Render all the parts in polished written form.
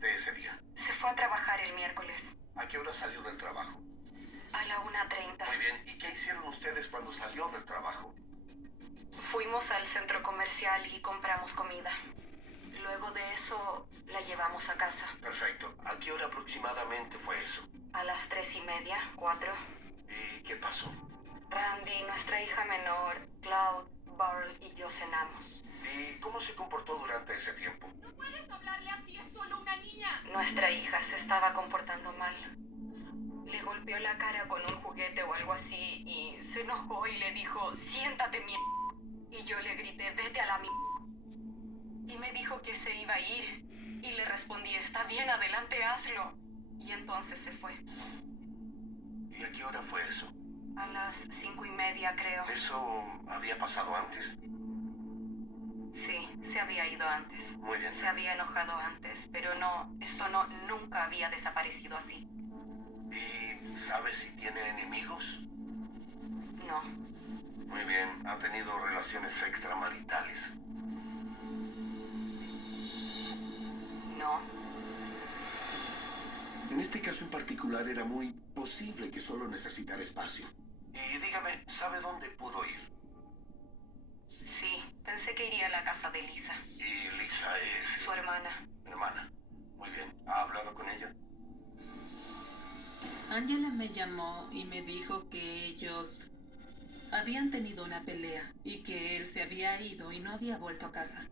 de ese día? Se fue a trabajar el miércoles. ¿A qué hora salió del trabajo? A la 1:30. Muy bien. ¿Y qué hicieron ustedes cuando salió del trabajo? Fuimos al centro comercial y compramos comida. Luego de eso, la llevamos a casa. Perfecto. ¿A qué hora aproximadamente fue eso? A las 3:30, 4. ¿Y qué pasó? Randy, nuestra hija menor, Cloud, Barl y yo cenamos. ¿Y cómo se comportó durante ese tiempo? ¡No puedes hablarle así! ¡Es solo una niña! Nuestra hija se estaba comportando mal. Le golpeó la cara con un juguete o algo así y se enojó y le dijo, siéntate, Y yo le grité, vete a la Y me dijo que se iba a ir. Y le respondí, está bien, adelante, hazlo. Y entonces se fue. ¿Y a qué hora fue eso? A las 5:30, creo. ¿Eso había pasado antes? Sí, se había ido antes. Muy bien. Se había enojado antes, pero nunca había desaparecido así. ¿Y sabes si tiene enemigos? No. Muy bien. ¿Ha tenido relaciones extramaritales? No. En este caso en particular era muy posible que solo necesitara espacio. Y dígame, ¿sabe dónde pudo ir? Sí, pensé que iría a la casa de Lisa. ¿Y Lisa es...? Su hermana. Hermana. Muy bien. ¿Ha hablado con ella? Angela me llamó y me dijo que ellos habían tenido una pelea y que él se había ido y no había vuelto a casa.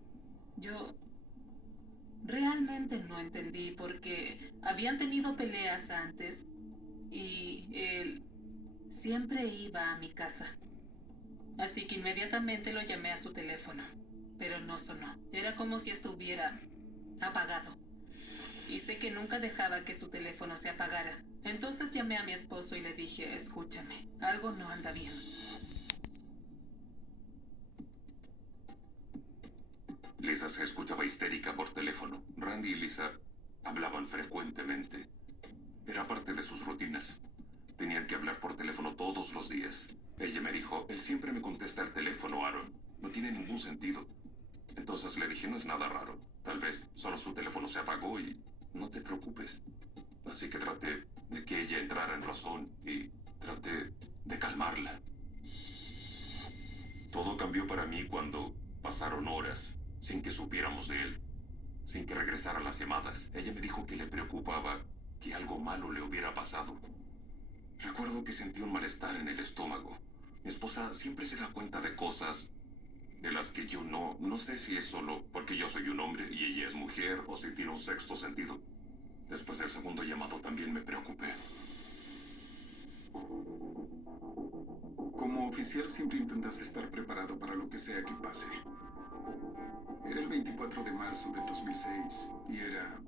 Yo realmente no entendí porque habían tenido peleas antes y él siempre iba a mi casa. Así que inmediatamente lo llamé a su teléfono, pero no sonó. Era como si estuviera apagado. Y sé que nunca dejaba que su teléfono se apagara. Entonces llamé a mi esposo y le dije, escúchame, algo no anda bien. Lisa se escuchaba histérica por teléfono. Randy y Lisa hablaban frecuentemente. Era parte de sus rutinas. Tenían que hablar por teléfono todos los días. Ella me dijo, él siempre me contesta el teléfono, Aaron. No tiene ningún sentido. Entonces le dije, no es nada raro. Tal vez solo su teléfono se apagó y no te preocupes. Así que traté de que ella entrara en razón y traté de calmarla. Todo cambió para mí cuando pasaron horas sin que supiéramos de él, sin que regresara las llamadas. Ella me dijo que le preocupaba que algo malo le hubiera pasado. Recuerdo que sentí un malestar en el estómago. Mi esposa siempre se da cuenta de cosas de las que yo no sé si es solo porque yo soy un hombre y ella es mujer o si tiene un sexto sentido. Después del segundo llamado también me preocupé. Como oficial siempre intentas estar preparado para lo que sea que pase. Era el 24 de marzo del 2006 y era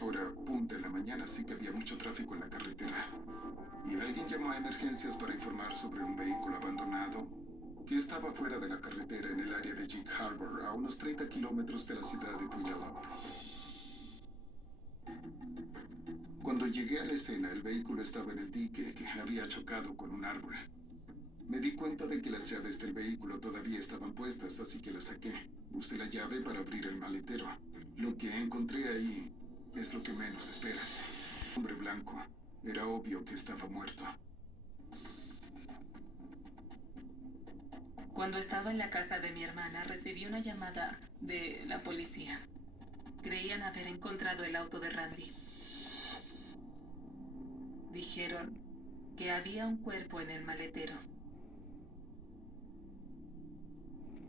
hora punta de la mañana, así que había mucho tráfico en la carretera. Y alguien llamó a emergencias para informar sobre un vehículo abandonado que estaba fuera de la carretera en el área de Gig Harbor, a unos 30 kilómetros de la ciudad de Puyallup. Cuando llegué a la escena, el vehículo estaba en el dique que había chocado con un árbol. Me di cuenta de que las llaves del vehículo todavía estaban puestas, así que las saqué. Usé la llave para abrir el maletero. Lo que encontré ahí es lo que menos esperas. Hombre blanco. Era obvio que estaba muerto. Cuando estaba en la casa de mi hermana, recibí una llamada de la policía. Creían haber encontrado el auto de Randy. Dijeron que había un cuerpo en el maletero.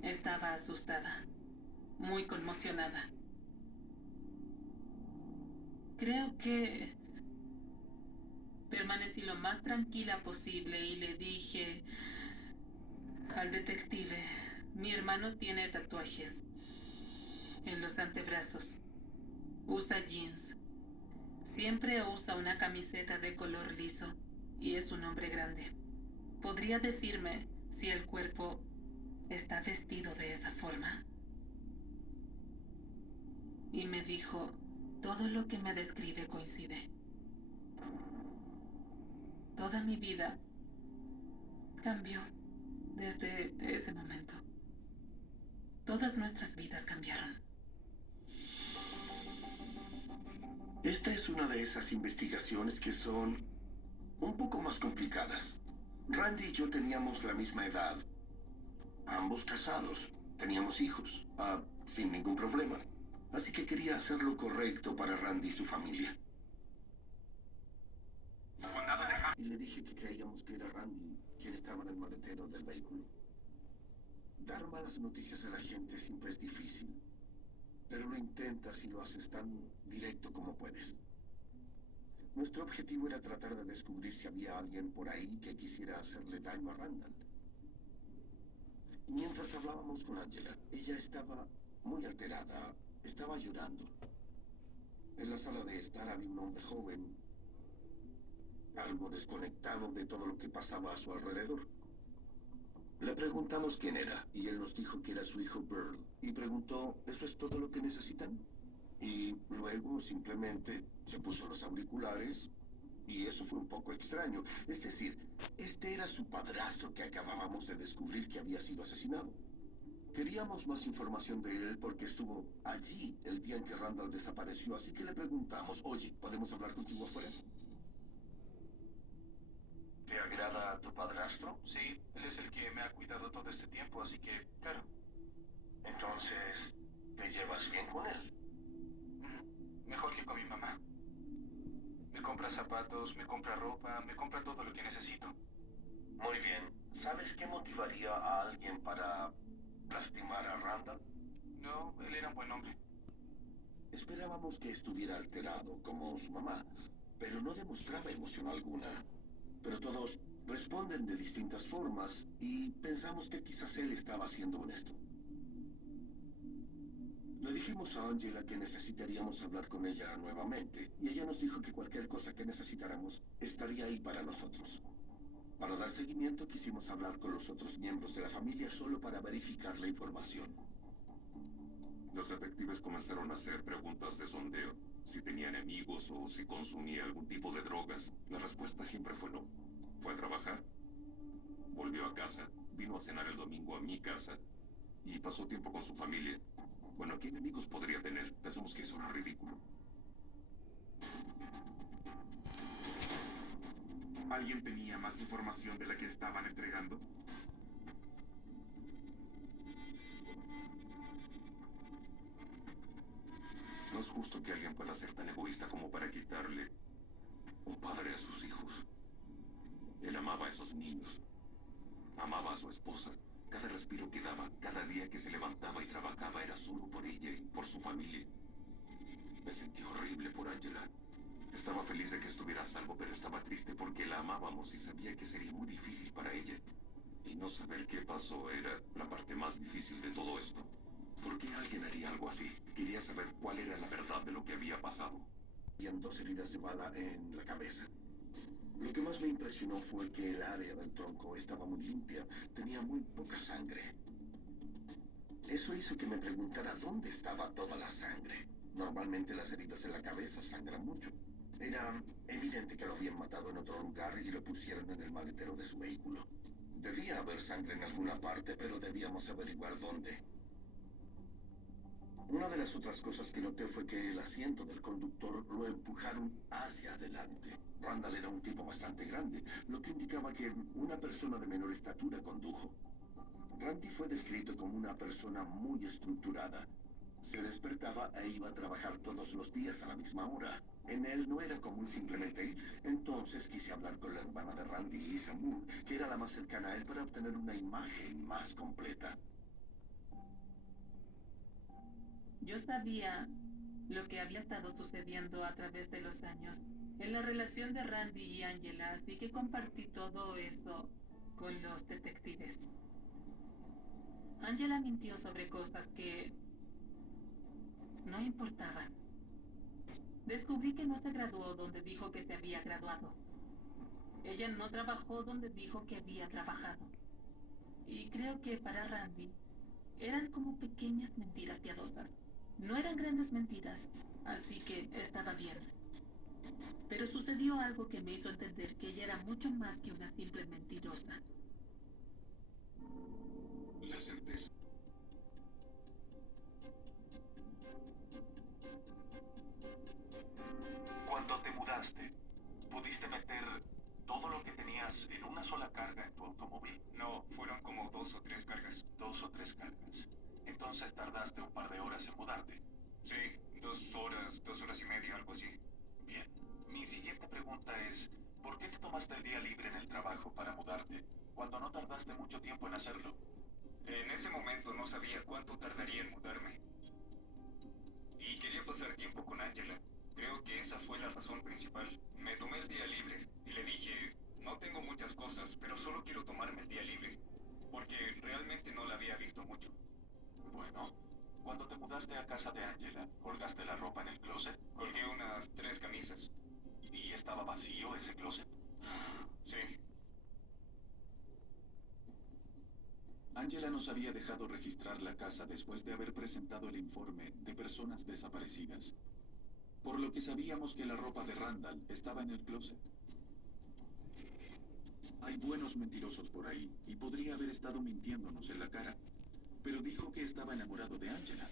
Estaba asustada, muy conmocionada. Creo que permanecí lo más tranquila posible y le dije al detective, mi hermano tiene tatuajes en los antebrazos. Usa jeans. Siempre usa una camiseta de color liso y es un hombre grande. ¿Podría decirme si el cuerpo está vestido de esa forma? Y me dijo, todo lo que me describe coincide. Toda mi vida cambió desde ese momento. Todas nuestras vidas cambiaron. Esta es una de esas investigaciones que son un poco más complicadas. Randy y yo teníamos la misma edad. Ambos casados. Teníamos hijos. Sin ningún problema. Así que quería hacer lo correcto para Randy y su familia. Y le dije que creíamos que era Randy quien estaba en el maletero del vehículo. Dar malas noticias a la gente siempre es difícil. Pero lo intentas y lo haces tan directo como puedes. Nuestro objetivo era tratar de descubrir si había alguien por ahí que quisiera hacerle daño a Randall. Y mientras hablábamos con Angela, ella estaba muy alterada, estaba llorando. En la sala de estar había un hombre joven, algo desconectado de todo lo que pasaba a su alrededor. Le preguntamos quién era, y él nos dijo que era su hijo Burl, y preguntó, ¿eso es todo lo que necesitan? Y luego simplemente se puso los auriculares, y eso fue un poco extraño. Es decir, este era su padrastro que acabábamos de descubrir que había sido asesinado. Queríamos más información de él porque estuvo allí el día en que Randall desapareció, así que le preguntamos, oye, ¿podemos hablar contigo afuera? ¿Te agrada a tu padrastro? Sí, él es el que me ha cuidado todo este tiempo, así que, claro. Entonces, ¿te llevas bien con él? Mejor que con mi mamá. Me compra zapatos, me compra ropa, me compra todo lo que necesito. Muy bien. ¿Sabes qué motivaría a alguien para lastimar a Randall? No, él era un buen hombre. Esperábamos que estuviera alterado, como su mamá, pero no demostraba emoción alguna. Pero todos responden de distintas formas y pensamos que quizás él estaba siendo honesto. Le dijimos a Angela que necesitaríamos hablar con ella nuevamente, y ella nos dijo que cualquier cosa que necesitáramos estaría ahí para nosotros. Para dar seguimiento quisimos hablar con los otros miembros de la familia solo para verificar la información. Los detectives comenzaron a hacer preguntas de sondeo. Si tenía enemigos o si consumía algún tipo de drogas. La respuesta siempre fue no. Fue a trabajar, volvió a casa, vino a cenar el domingo a mi casa y pasó tiempo con su familia. Bueno, ¿qué enemigos podría tener? Pensamos que eso era ridículo. ¿Alguien tenía más información de la que estaban entregando? No es justo que alguien pueda ser tan egoísta como para quitarle un padre a sus hijos. Él amaba a esos niños. Amaba a su esposa. Cada respiro que daba, cada día que se levantaba y trabajaba era solo por ella y por su familia. Me sentí horrible por Angela. Estaba feliz de que estuviera a salvo, pero estaba triste porque la amábamos y sabía que sería muy difícil para ella. Y no saber qué pasó era la parte más difícil de todo esto. ¿Por qué alguien haría algo así? Quería saber cuál era la verdad de lo que había pasado. Habían 2 heridas de bala en la cabeza. Lo que más me impresionó fue que el área del tronco estaba muy limpia. Tenía muy poca sangre. Eso hizo que me preguntara dónde estaba toda la sangre. Normalmente las heridas en la cabeza sangran mucho. Era evidente que lo habían matado en otro lugar y lo pusieron en el maletero de su vehículo. Debía haber sangre en alguna parte, pero debíamos averiguar dónde. Una de las otras cosas que noté fue que el asiento del conductor lo empujaron hacia adelante. Randall era un tipo bastante grande, lo que indicaba que una persona de menor estatura condujo. Randy fue descrito como una persona muy estructurada. Se despertaba e iba a trabajar todos los días a la misma hora. En él no era común simplemente irse. Entonces quise hablar con la hermana de Randy, Lisa Moore, que era la más cercana a él para obtener una imagen más completa. Yo sabía lo que había estado sucediendo a través de los años en la relación de Randy y Angela, así que compartí todo eso con los detectives. Angela mintió sobre cosas que no importaban. Descubrí que no se graduó donde dijo que se había graduado. Ella no trabajó donde dijo que había trabajado. Y creo que para Randy eran como pequeñas mentiras piadosas. No eran grandes mentiras, así que estaba bien. Pero sucedió algo que me hizo entender que ella era mucho más que una simple mentirosa. La certeza. Cuando te mudaste, ¿pudiste meter todo lo que tenías en una sola carga en tu automóvil? No, fueron como 2 o 3 cargas. 2 o 3 cargas. Entonces tardaste un par de horas en mudarte. Sí, 2 horas, 2 horas y media, algo así. Bien. Mi siguiente pregunta es, ¿por qué te tomaste el día libre en el trabajo para mudarte, cuando no tardaste mucho tiempo en hacerlo? En ese momento no sabía cuánto tardaría en mudarme. Y quería pasar tiempo con Angela. Creo que esa fue la razón principal. Me tomé el día libre y le dije, no tengo muchas cosas, pero solo quiero tomarme el día libre. Porque realmente no la había visto mucho. Bueno, cuando te mudaste a casa de Angela, ¿colgaste la ropa en el closet? Colgué unas 3 camisas. ¿Y estaba vacío ese closet? Sí. Angela nos había dejado registrar la casa después de haber presentado el informe de personas desaparecidas, por lo que sabíamos que la ropa de Randall estaba en el closet. Hay buenos mentirosos por ahí, y podría haber estado mintiéndonos en la cara, pero dijo que estaba enamorado de Angela.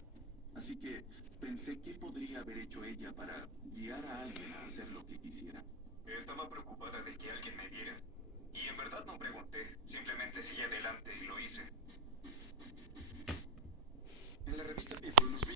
Así que pensé qué podría haber hecho ella para guiar a alguien a hacer lo que quisiera. Estaba preocupada de que alguien me viera. Y en verdad no pregunté, simplemente seguí adelante y lo hice. En la revista People nos vi...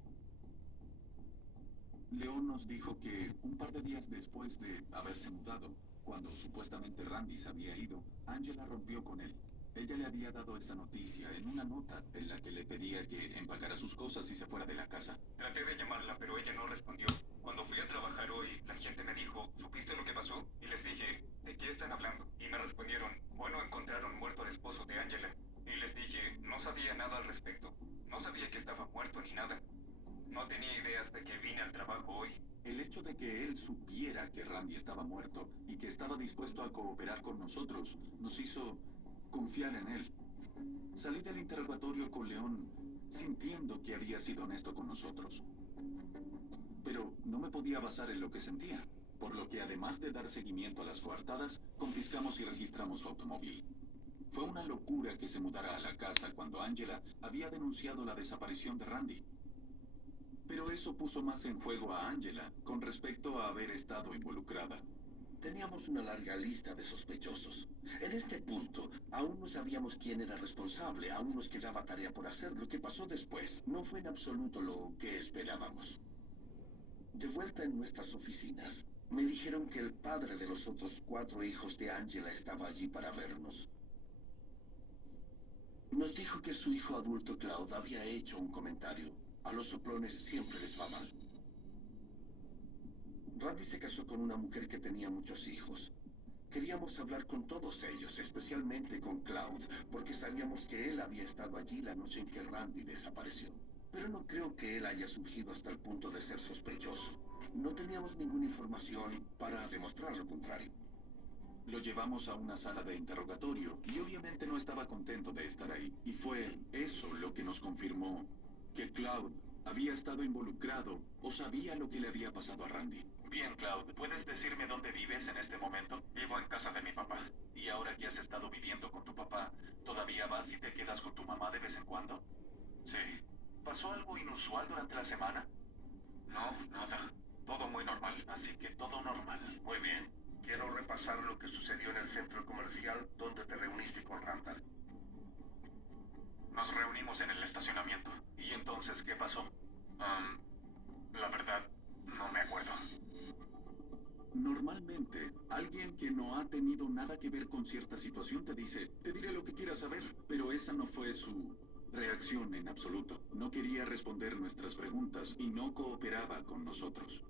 León nos dijo que un par de días después de haberse mudado, cuando supuestamente Randy se había ido, Angela rompió con él. Ella le había dado esa noticia en una nota en la que le pedía que empacara sus cosas y se fuera de la casa. Traté de llamarla, pero ella no respondió. Cuando fui a trabajar hoy, la gente me dijo, ¿supiste lo que pasó? Y les dije, ¿de qué están hablando? Y me respondieron, bueno, encontraron muerto al esposo de Angela. Y les dije, no sabía nada al respecto. No sabía que estaba muerto ni nada. No tenía idea hasta que vine al trabajo hoy. El hecho de que él supiera que Randy estaba muerto y que estaba dispuesto a cooperar con nosotros nos hizo confiar en él. Salí del interrogatorio con León sintiendo que había sido honesto con nosotros. Pero no me podía basar en lo que sentía, por lo que además de dar seguimiento a las coartadas, confiscamos y registramos su automóvil. Fue una locura que se mudara a la casa cuando Angela había denunciado la desaparición de Randy. Pero eso puso más en juego a Angela con respecto a haber estado involucrada. Teníamos una larga lista de sospechosos. En este punto, aún no sabíamos quién era responsable, aún nos quedaba tarea por hacer. Lo que pasó después no fue en absoluto lo que esperábamos. De vuelta en nuestras oficinas, me dijeron que el padre de los otros 4 hijos de Angela estaba allí para vernos. Nos dijo que su hijo adulto Cloud había hecho un comentario. A los soplones siempre les va mal. Randy se casó con una mujer que tenía muchos hijos. Queríamos hablar con todos ellos, especialmente con Cloud, porque sabíamos que él había estado allí la noche en que Randy desapareció. Pero no creo que él haya surgido hasta el punto de ser sospechoso. No teníamos ninguna información para demostrar lo contrario. Lo llevamos a una sala de interrogatorio y obviamente no estaba contento de estar ahí. Y fue eso lo que nos confirmó que Cloud había estado involucrado o sabía lo que le había pasado a Randy. Bien, Cloud, ¿puedes decirme dónde vives en este momento? Vivo en casa de mi papá. ¿Y ahora que has estado viviendo con tu papá, todavía vas y te quedas con tu mamá de vez en cuando? Sí. ¿Pasó algo inusual durante la semana? No, nada. Todo muy normal. Así que todo normal. Muy bien. Quiero repasar lo que sucedió en el centro comercial donde te reuniste con Randall. Nos reunimos en el estacionamiento. ¿Y entonces qué pasó? La verdad, no me acuerdo. Normalmente, alguien que no ha tenido nada que ver con cierta situación te dice, te diré lo que quieras saber, pero esa no fue su reacción en absoluto. No quería responder nuestras preguntas y no cooperaba con nosotros.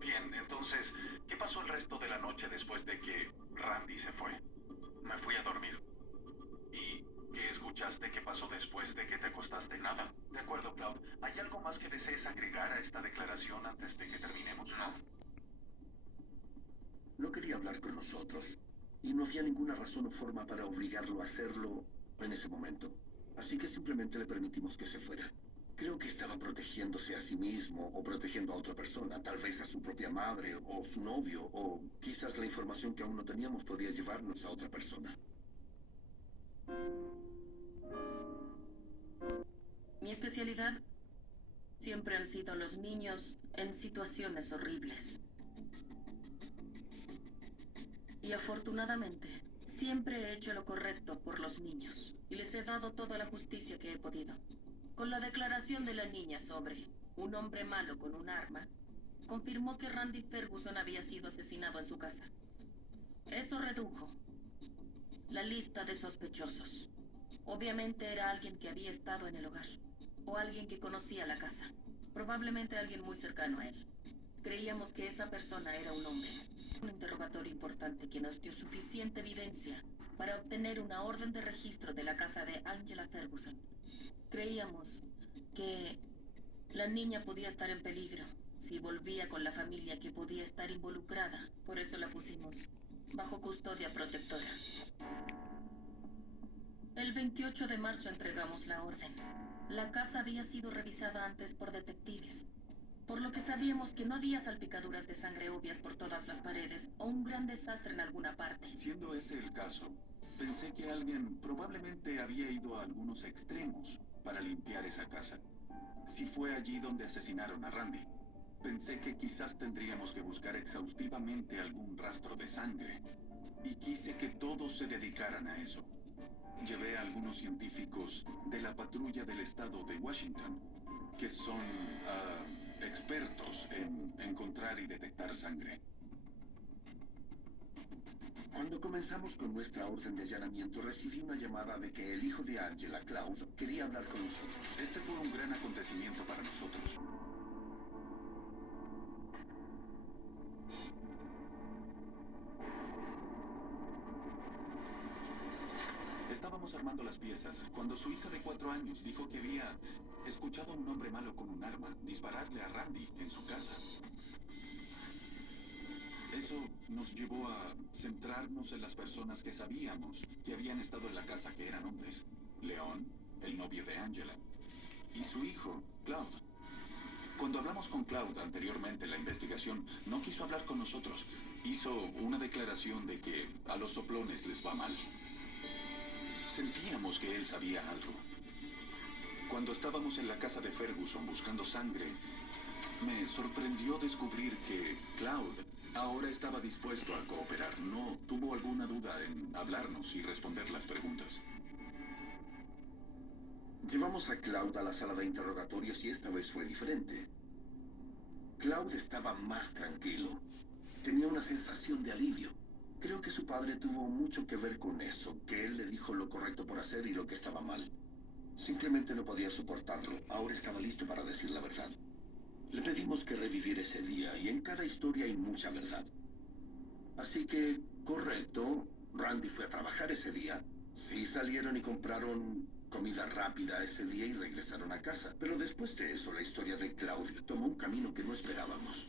Bien, entonces, ¿qué pasó el resto de la noche después de que Randy se fue? Me fui a dormir. ¿Y qué escuchaste que pasó después de que te acostaste? Nada. De acuerdo, Cloud. ¿Hay algo más que desees agregar a esta declaración antes de que terminemos? No. No quería hablar con nosotros, y no había ninguna razón o forma para obligarlo a hacerlo en ese momento. Así que simplemente le permitimos que se fuera. Creo que estaba protegiéndose a sí mismo o protegiendo a otra persona, tal vez a su propia madre o su novio, o quizás la información que aún no teníamos podía llevarnos a otra persona. Mi especialidad siempre han sido los niños en situaciones horribles. Y afortunadamente, siempre he hecho lo correcto por los niños. Y les he dado toda la justicia que he podido. Con la declaración de la niña sobre un hombre malo con un arma, confirmó que Randy Ferguson había sido asesinado en su casa. Eso redujo la lista de sospechosos. Obviamente era alguien que había estado en el hogar, o alguien que conocía la casa. Probablemente alguien muy cercano a él. Creíamos que esa persona era un hombre. Un interrogatorio importante que nos dio suficiente evidencia para obtener una orden de registro de la casa de Angela Ferguson. Creíamos que la niña podía estar en peligro si volvía con la familia que podía estar involucrada. Por eso la pusimos bajo custodia protectora. El 28 de marzo entregamos la orden. La casa había sido revisada antes por detectives, por lo que sabíamos que no había salpicaduras de sangre obvias por todas las paredes o un gran desastre en alguna parte. Siendo ese el caso, pensé que alguien probablemente había ido a algunos extremos para limpiar esa casa. Si fue allí donde asesinaron a Randy, pensé que quizás tendríamos que buscar exhaustivamente algún rastro de sangre. Y quise que todos se dedicaran a eso. Llevé a algunos científicos de la patrulla del estado de Washington, que son expertos en encontrar y detectar sangre. Cuando comenzamos con nuestra orden de allanamiento, recibí una llamada de que el hijo de Angela, Cloud, quería hablar con nosotros. Este fue un gran acontecimiento para nosotros. Estábamos armando las piezas cuando su hija de 4 años dijo que había escuchado a un hombre malo con un arma dispararle a Randy en su casa. Eso nos llevó a centrarnos en las personas que sabíamos que habían estado en la casa, que eran hombres. León, el novio de Angela, y su hijo, Cloud. Cuando hablamos con Cloud anteriormente en la investigación, no quiso hablar con nosotros. Hizo una declaración de que a los soplones les va mal. Sentíamos que él sabía algo. Cuando estábamos en la casa de Ferguson buscando sangre, me sorprendió descubrir que Cloud ahora estaba dispuesto a cooperar. No tuvo alguna duda en hablarnos y responder las preguntas. Llevamos a Cloud a la sala de interrogatorios y esta vez fue diferente. Cloud estaba más tranquilo. Tenía una sensación de alivio. Creo que su padre tuvo mucho que ver con eso, que él le dijo lo correcto por hacer y lo que estaba mal. Simplemente no podía soportarlo. Ahora estaba listo para decir la verdad. Le pedimos que reviviera ese día, y en cada historia hay mucha verdad. Así que, correcto, Randy fue a trabajar ese día. Sí salieron y compraron comida rápida ese día y regresaron a casa. Pero después de eso, la historia de Claudio tomó un camino que no esperábamos.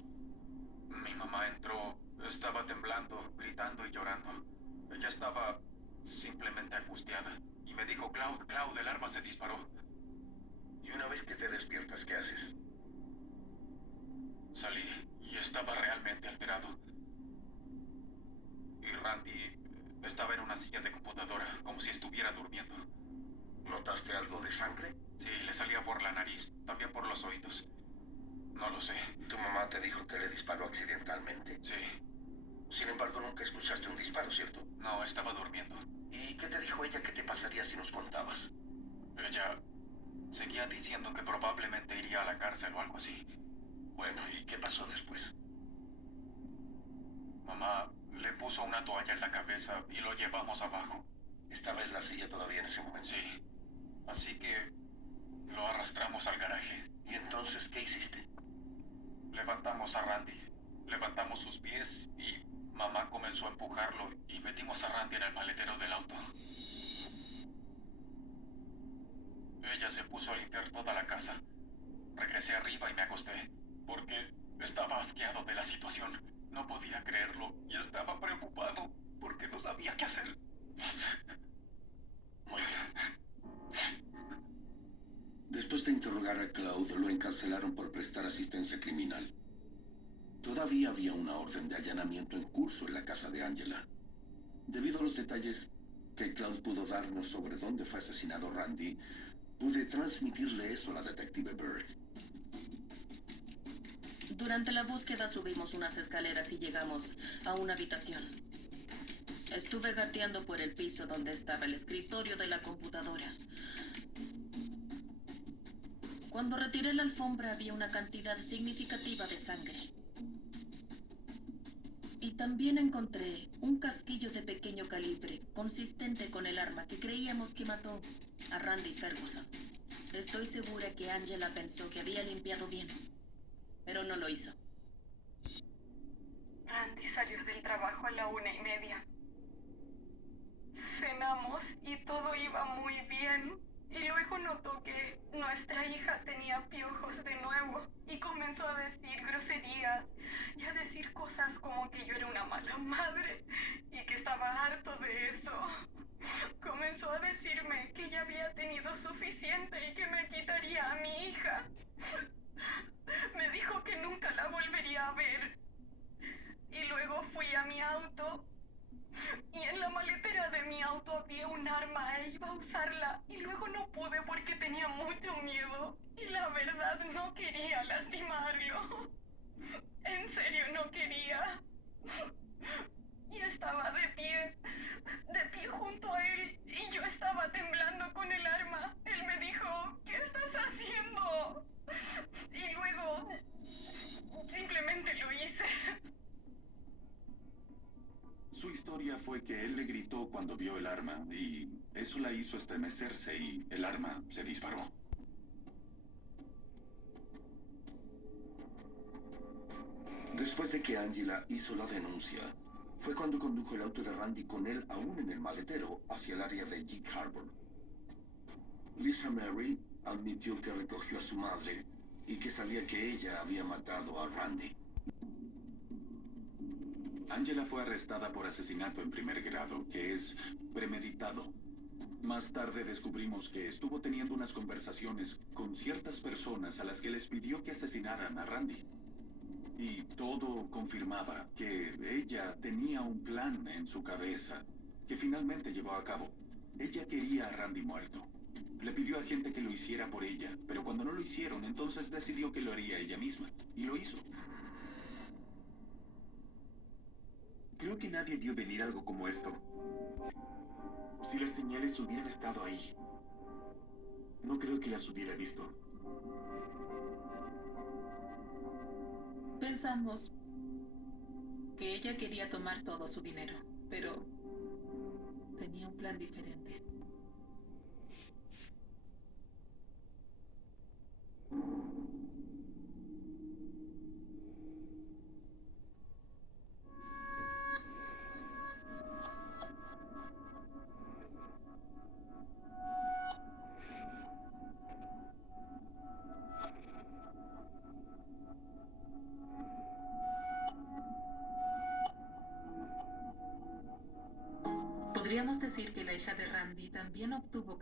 Mi mamá entró, estaba temblando, gritando y llorando. Ella estaba simplemente angustiada. Y me dijo, Cloud, el arma se disparó. Y una vez que te despiertas, ¿qué haces? Salí y estaba realmente alterado. Y Randy estaba en una silla de computadora, como si estuviera durmiendo. ¿Notaste algo de sangre? Sí, le salía por la nariz, también por los oídos. No lo sé. ¿Tu mamá te dijo que le disparó accidentalmente? Sí. Sin embargo, nunca escuchaste un disparo, ¿cierto? No, estaba durmiendo. ¿Y qué te dijo ella que te pasaría si nos contabas? Ella seguía diciendo que probablemente iría a la cárcel o algo así. Bueno, ¿y qué pasó después? Mamá le puso una toalla en la cabeza y lo llevamos abajo. ¿Estaba en la silla todavía en ese momento? Sí. Así que lo arrastramos al garaje. ¿Y entonces qué hiciste? Levantamos a Randy, levantamos sus pies y mamá comenzó a empujarlo y metimos a Randy en el maletero del auto. Ella se puso a limpiar toda la casa. Regresé arriba y me acosté, porque estaba asqueado de la situación. No podía creerlo y estaba preocupado porque no sabía qué hacer. Muy bien. Después de interrogar a Cloud, lo encarcelaron por prestar asistencia criminal. Todavía había una orden de allanamiento en curso en la casa de Angela. Debido a los detalles que Cloud pudo darnos sobre dónde fue asesinado Randy, pude transmitirle eso a la detective Bird. Durante la búsqueda subimos unas escaleras y llegamos a una habitación. Estuve gateando por el piso donde estaba el escritorio de la computadora. Cuando retiré la alfombra había una cantidad significativa de sangre. Y también encontré un casquillo de pequeño calibre, consistente con el arma que creíamos que mató a Randy Ferguson. Estoy segura que Angela pensó que había limpiado bien, pero no lo hizo. Randy salió del trabajo a la 1:30. Cenamos y todo iba muy bien. Y luego notó que nuestra hija tenía piojos de nuevo y comenzó a decir groserías y a decir cosas como que yo era una mala madre y que estaba harto de eso. Comenzó a decirme que ya había tenido suficiente y que me quitaría a mi hija. Me dijo que nunca la volvería a ver. Y luego fui a mi auto. Y en la maletera de mi auto había un arma e iba a usarla. Y luego no pude porque tenía mucho miedo. Y la verdad no quería lastimarlo. En serio no quería. Y estaba de pie junto a él. Y yo estaba temblando con el arma. Él me dijo, ¿qué estás haciendo? Y luego simplemente lo hice. Su historia fue que él le gritó cuando vio el arma y eso la hizo estremecerse y el arma se disparó. Después de que Angela hizo la denuncia, fue cuando condujo el auto de Randy con él aún en el maletero hacia el área de Gig Harbor. Lisa Mary admitió que recogió a su madre y que sabía que ella había matado a Randy. Angela fue arrestada por asesinato en primer grado, que es premeditado. Más tarde descubrimos que estuvo teniendo unas conversaciones con ciertas personas a las que les pidió que asesinaran a Randy. Y todo confirmaba que ella tenía un plan en su cabeza, que finalmente llevó a cabo. Ella quería a Randy muerto. Le pidió a gente que lo hiciera por ella, pero cuando no lo hicieron, entonces decidió que lo haría ella misma. Y lo hizo. Creo que nadie vio venir algo como esto. Si las señales hubieran estado ahí, no creo que las hubiera visto. Pensamos que ella quería tomar todo su dinero, pero tenía un plan diferente. Podríamos decir que la hija de Randy también obtuvo